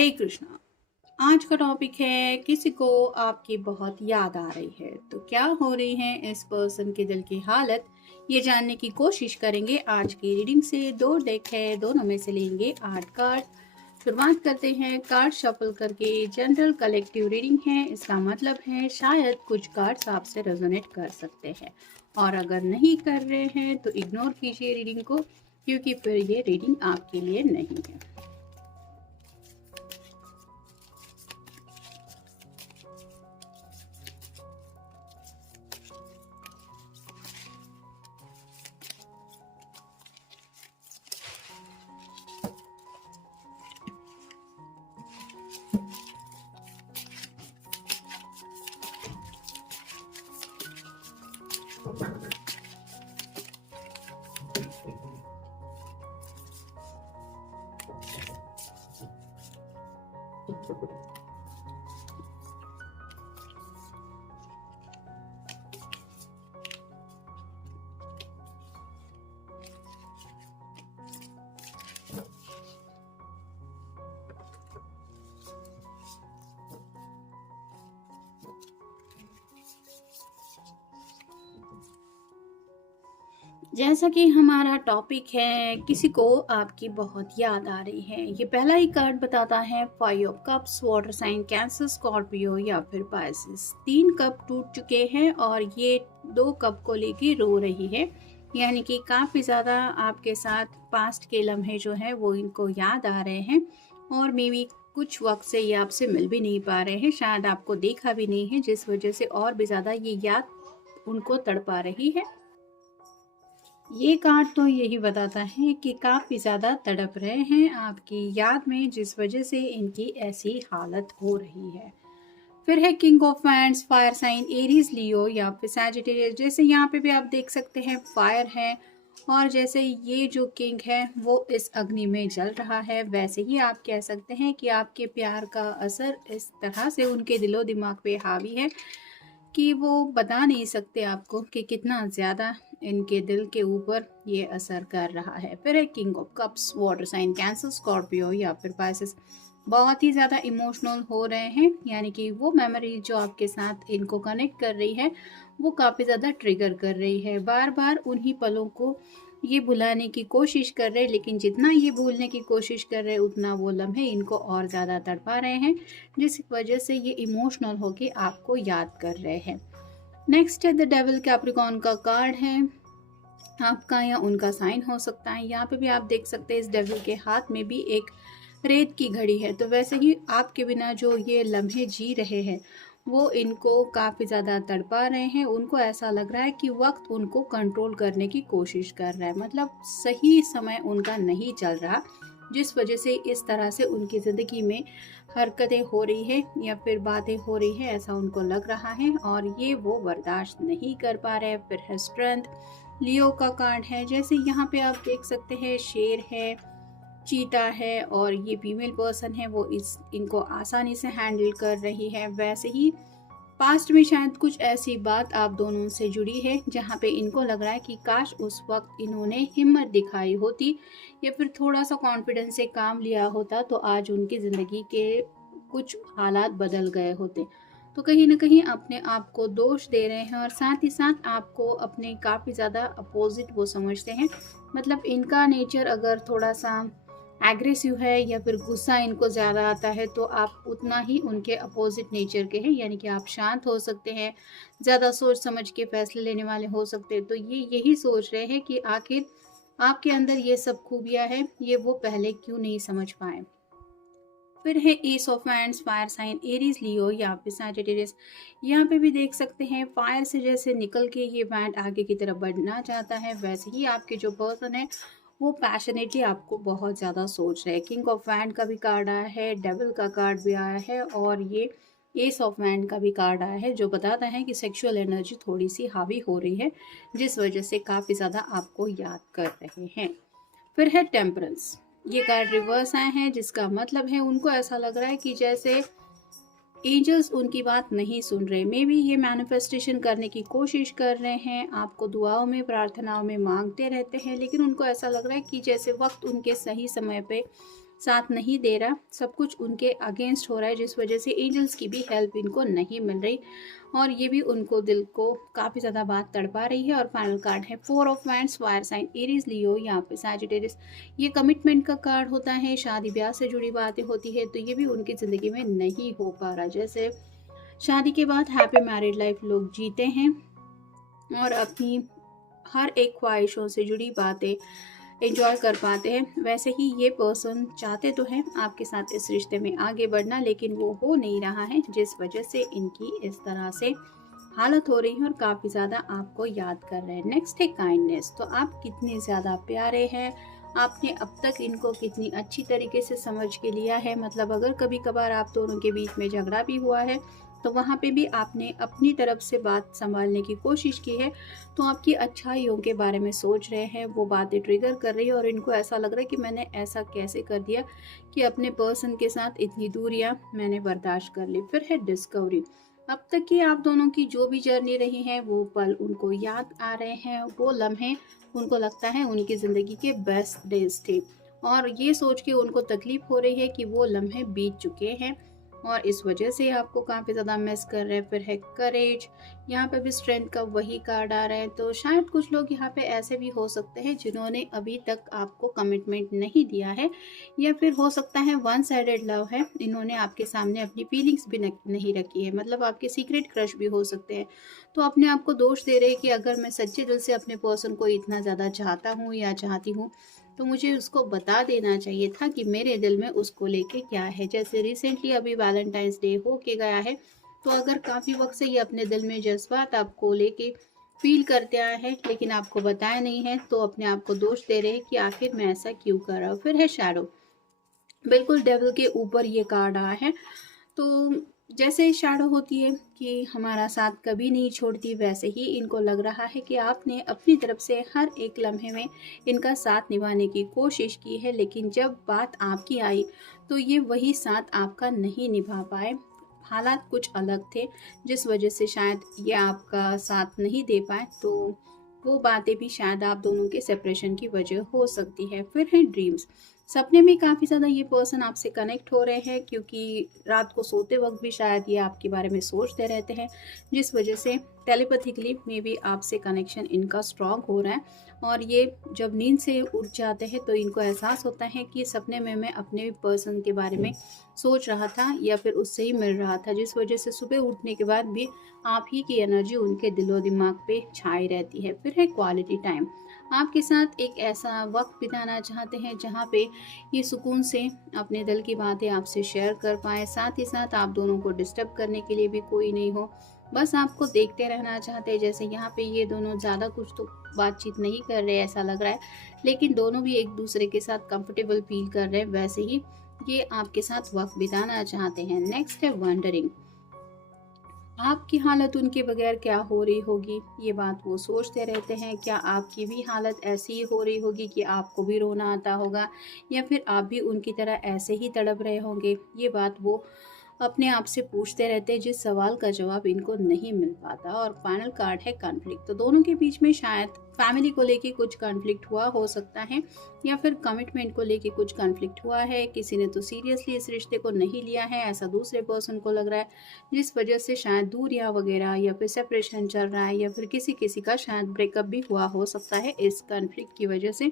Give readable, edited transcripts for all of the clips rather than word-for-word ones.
हरे कृष्णा। आज का टॉपिक है किसी को आपकी बहुत याद आ रही है तो क्या हो रही है इस पर्सन के दिल की हालत, ये जानने की कोशिश करेंगे। आज की रीडिंग से दो डेक है, दोनों में से लेंगे 8 कार्ड। शुरुआत करते हैं कार्ड शफल करके। जनरल कलेक्टिव रीडिंग है, इसका मतलब है शायद कुछ कार्ड्स आपसे रेजोनेट कर सकते हैं और अगर नहीं कर रहे हैं तो इग्नोर कीजिए रीडिंग को, क्योंकि फिर ये रीडिंग आपके लिए नहीं है। जैसा कि हमारा टॉपिक है किसी को आपकी बहुत याद आ रही है, ये पहला ही कार्ड बताता है 5 of cups, water sign Cancer, Scorpio या फिर पाइसेस। 3 कप टूट चुके हैं और ये 2 कप को लेके रो रही है, यानी कि काफ़ी ज़्यादा आपके साथ पास्ट के लम्हे जो है वो इनको याद आ रहे हैं और मे बी कुछ वक्त से ये आपसे मिल भी नहीं पा रहे हैं, शायद आपको देखा भी नहीं है, जिस वजह से और भी ज़्यादा ये याद उनको तड़पा रही है। ये कार्ड तो यही बताता है कि काफ़ी ज़्यादा तड़प रहे हैं आपकी याद में, जिस वजह से इनकी ऐसी हालत हो रही है। फिर है king of wands, fire sign Aries, Leo या फिर सैजिटेरियस। जैसे यहाँ पे भी आप देख सकते हैं फायर है और जैसे ये जो किंग है वो इस अग्नि में जल रहा है, वैसे ही आप कह सकते हैं कि आपके प्यार का असर इस तरह से उनके दिलो दिमाग पे हावी है कि वो बता नहीं सकते आपको कि कितना ज़्यादा इनके दिल के ऊपर ये असर कर रहा है। फिर है king of cups, water sign Cancer, Scorpio या फिर पाइसेस। बहुत ही ज़्यादा इमोशनल हो रहे हैं, यानी कि वो मेमोरी जो आपके साथ इनको कनेक्ट कर रही है वो काफ़ी ज़्यादा ट्रिगर कर रही है। बार बार उन्हीं पलों को ये भुलाने की कोशिश कर रहे हैं, लेकिन जितना ये भूलने की कोशिश कर रहे हैं उतना वो लम्हे इनको और ज़्यादा तड़पा रहे हैं, जिस वजह से ये इमोशनल होके आपको याद कर रहे हैं। नेक्स्ट है द डेविल, कैप्रिकॉर्न का कार्ड है, आपका या उनका साइन हो सकता है। यहाँ पे भी आप देख सकते हैं इस डेविल के हाथ में भी एक रेत की घड़ी है, तो वैसे ही आपके बिना जो ये लम्हे जी रहे हैं वो इनको काफ़ी ज़्यादा तड़पा रहे हैं। उनको ऐसा लग रहा है कि वक्त उनको कंट्रोल करने की कोशिश कर रहा है, मतलब सही समय उनका नहीं चल रहा, जिस वजह से इस तरह से उनकी ज़िंदगी में हरकतें हो रही है या फिर बातें हो रही है, ऐसा उनको लग रहा है और ये वो बर्दाश्त नहीं कर पा रहे। फिर है स्ट्रेंथ, लियो का कार्ड है। जैसे यहाँ पे आप देख सकते हैं शेर है, चीता है और ये फीमेल पर्सन है वो इनको आसानी से हैंडल कर रही है। वैसे ही पास्ट में शायद कुछ ऐसी बात आप दोनों से जुड़ी है जहाँ पे इनको लग रहा है कि काश उस वक्त इन्होंने हिम्मत दिखाई होती या फिर थोड़ा सा कॉन्फिडेंस से काम लिया होता तो आज उनकी ज़िंदगी के कुछ हालात बदल गए होते। तो कहीं ना कहीं अपने आप को दोष दे रहे हैं और साथ ही साथ आपको अपने काफ़ी ज़्यादा अपोजिट वो समझते हैं। मतलब इनका नेचर अगर थोड़ा सा एग्रेसिव है या फिर गुस्सा इनको ज़्यादा आता है तो आप उतना ही उनके अपोजिट नेचर के हैं, यानी कि आप शांत हो सकते हैं, ज़्यादा सोच समझ के फैसले लेने वाले हो सकते हैं। तो ये यही सोच रहे हैं कि आखिर आपके अंदर ये सब खूबियाँ हैं, ये वो पहले क्यों नहीं समझ पाए। फिर है ace of wands, fire sign Aries, Leo या फिर सैजिटेरियस। यहाँ पे भी देख सकते हैं फायर से जैसे निकल के ये बैंड आगे की तरफ बढ़ना चाहता है, वैसे ही आपके जो पर्सन है वो पैशनेटली आपको बहुत ज़्यादा सोच रहे हैं। किंग ऑफ वैंड का भी कार्ड आया है, डेविल का कार्ड भी आया है और ये एस ऑफ वैंड का भी कार्ड आया है, जो बताता है कि सेक्सुअल एनर्जी थोड़ी सी हावी हो रही है, जिस वजह से काफ़ी ज़्यादा आपको याद कर रहे हैं। फिर है टेम्परेंस, ये कार्ड रिवर्स आए हैं, जिसका मतलब है उनको ऐसा लग रहा है कि जैसे एंजल्स उनकी बात नहीं सुन रहे। मे बी ये मैनिफेस्टेशन करने की कोशिश कर रहे हैं, आपको दुआओं में प्रार्थनाओं में मांगते रहते हैं, लेकिन उनको ऐसा लग रहा है कि जैसे वक्त उनके सही समय पे साथ नहीं दे रहा, सब कुछ उनके अगेंस्ट हो रहा है, जिस वजह से एंजल्स की भी हेल्प इनको नहीं मिल रही और ये भी उनको दिल को काफ़ी ज़्यादा बात तड़पा रही है। और फाइनल कार्ड है 4 of wands, fire sign Aries, Leo, यहाँ पे सैजिटेरियस। ये कमिटमेंट का कार्ड होता है, शादी ब्याह से जुड़ी बातें होती है, तो ये भी उनकी ज़िंदगी में नहीं हो पा रहा। जैसे शादी के बाद हैप्पी मैरिड लाइफ लोग जीते हैं और अपनी हर एक ख्वाहिशों से जुड़ी बातें एंजॉय कर पाते हैं, वैसे ही ये पर्सन चाहते तो हैं आपके साथ इस रिश्ते में आगे बढ़ना, लेकिन वो हो नहीं रहा है, जिस वजह से इनकी इस तरह से हालत हो रही है और काफ़ी ज़्यादा आपको याद कर रहे हैं। नेक्स्ट है काइंडनेस। तो आप कितने ज़्यादा प्यारे हैं, आपने अब तक इनको कितनी अच्छी तरीके से समझ के लिया है। मतलब अगर कभी कभार आप दोनों के बीच में झगड़ा भी हुआ है तो वहाँ पे भी आपने अपनी तरफ से बात संभालने की कोशिश की है, तो आपकी अच्छाइयों के बारे में सोच रहे हैं, वो बातें ट्रिगर कर रही है और इनको ऐसा लग रहा है कि मैंने ऐसा कैसे कर दिया कि अपने पर्सन के साथ इतनी दूरियां मैंने बर्दाश्त कर ली। फिर है डिस्कवरी। अब तक की आप दोनों की जो भी जर्नी रही है वो पल उनको याद आ रहे हैं, वो लम्हे उनको लगता है उनकी ज़िंदगी के बेस्ट डेज थे और ये सोच के उनको तकलीफ हो रही है कि वो लम्हे बीत चुके हैं और इस वजह से आपको काफ़ी ज़्यादा मिस कर रहे हैं। फिर है करेज, यहाँ पे भी स्ट्रेंथ का वही कार्ड आ रहा है। तो शायद कुछ लोग यहाँ पे ऐसे भी हो सकते हैं जिन्होंने अभी तक आपको कमिटमेंट नहीं दिया है, या फिर हो सकता है वन साइडेड लव है, इन्होंने आपके सामने अपनी फीलिंग्स भी नहीं रखी है। मतलब आपके सीक्रेट क्रश भी हो सकते हैं, तो अपने आप को दोष दे रहे हैं कि अगर मैं सच्चे दिल से अपने पर्सन को इतना ज़्यादा चाहता हूँ या चाहती हूँ तो मुझे उसको बता देना चाहिए था कि मेरे दिल में उसको लेके क्या है। जैसे रिसेंटली अभी वैलेंटाइंस डे हो के गया है, तो अगर काफ़ी वक्त से ये अपने दिल में जज्बात आपको लेके फील करते आए हैं लेकिन आपको बताया नहीं है, तो अपने आप को दोष दे रहे हैं कि आखिर मैं ऐसा क्यों कर रहा हूँ। फिर है शैडो। बिल्कुल डेविल के ऊपर ये कार्ड आया है। तो जैसे शैडो होती है कि हमारा साथ कभी नहीं छोड़ती, वैसे ही इनको लग रहा है कि आपने अपनी तरफ से हर एक लम्हे में इनका साथ निभाने की कोशिश की है, लेकिन जब बात आपकी आई तो ये वही साथ आपका नहीं निभा पाए। हालात कुछ अलग थे जिस वजह से शायद ये आपका साथ नहीं दे पाए, तो वो बातें भी शायद आप दोनों के सेपरेशन की वजह हो सकती है। फिर है ड्रीम्स। सपने में काफ़ी ज़्यादा ये पर्सन आपसे कनेक्ट हो रहे हैं, क्योंकि रात को सोते वक्त भी शायद ये आपके बारे में सोचते रहते हैं, जिस वजह से टेलीपैथिकली में भी आपसे कनेक्शन इनका स्ट्रॉन्ग हो रहा है। और ये जब नींद से उठ जाते हैं तो इनको एहसास होता है कि सपने में मैं अपने पर्सन के बारे में सोच रहा था या फिर उससे ही मिल रहा था, जिस वजह से सुबह उठने के बाद भी आप ही की एनर्जी उनके दिलो दिमाग पे छाई रहती है। फिर है क्वालिटी टाइम। आपके साथ एक ऐसा वक्त बिताना चाहते हैं जहाँ पे ये सुकून से अपने दिल की बातें आपसे शेयर कर पाए, साथ ही साथ आप दोनों को डिस्टर्ब करने के लिए भी कोई नहीं हो, बस आपको देखते रहना चाहते हैं। जैसे यहाँ पे ये दोनों ज़्यादा कुछ तो बातचीत नहीं कर रहे ऐसा लग रहा है, लेकिन दोनों भी एक दूसरे के साथ कंफर्टेबल फील कर रहे हैं, वैसे ही ये आपके साथ वक्त बिताना चाहते हैं। नेक्स्ट है वंडरिंग। आपकी हालत उनके बगैर क्या हो रही होगी, ये बात वो सोचते रहते हैं। क्या आपकी भी हालत ऐसी ही हो रही होगी कि आपको भी रोना आता होगा, या फिर आप भी उनकी तरह ऐसे ही तड़प रहे होंगे, ये बात वो अपने आप से पूछते रहते हैं, जिस सवाल का जवाब इनको नहीं मिल पाता। और फाइनल कार्ड है कॉन्फ्लिक्ट। तो दोनों के बीच में शायद फैमिली को लेके कुछ कॉन्फ्लिक्ट हुआ हो सकता है, या फिर कमिटमेंट को लेके कुछ कॉन्फ्लिक्ट हुआ है। किसी ने तो सीरियसली इस रिश्ते को नहीं लिया है, ऐसा दूसरे पर्सन को लग रहा है, जिस वजह से शायद दूरियां वगैरह या फिर सेपरेशन चल रहा है, या फिर किसी किसी का शायद ब्रेकअप भी हुआ हो सकता है इस कॉन्फ्लिक्ट की वजह से।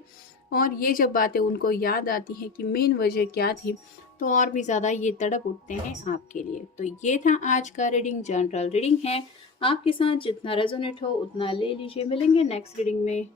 और ये जब बातें उनको याद आती हैं कि मेन वजह क्या थी, तो और भी ज़्यादा ये तड़प उठते हैं आपके लिए। तो ये था आज का रीडिंग, जनरल रीडिंग है, आपके साथ जितना रेजोनेट हो उतना ले लीजिए। मिलेंगे नेक्स्ट रीडिंग में।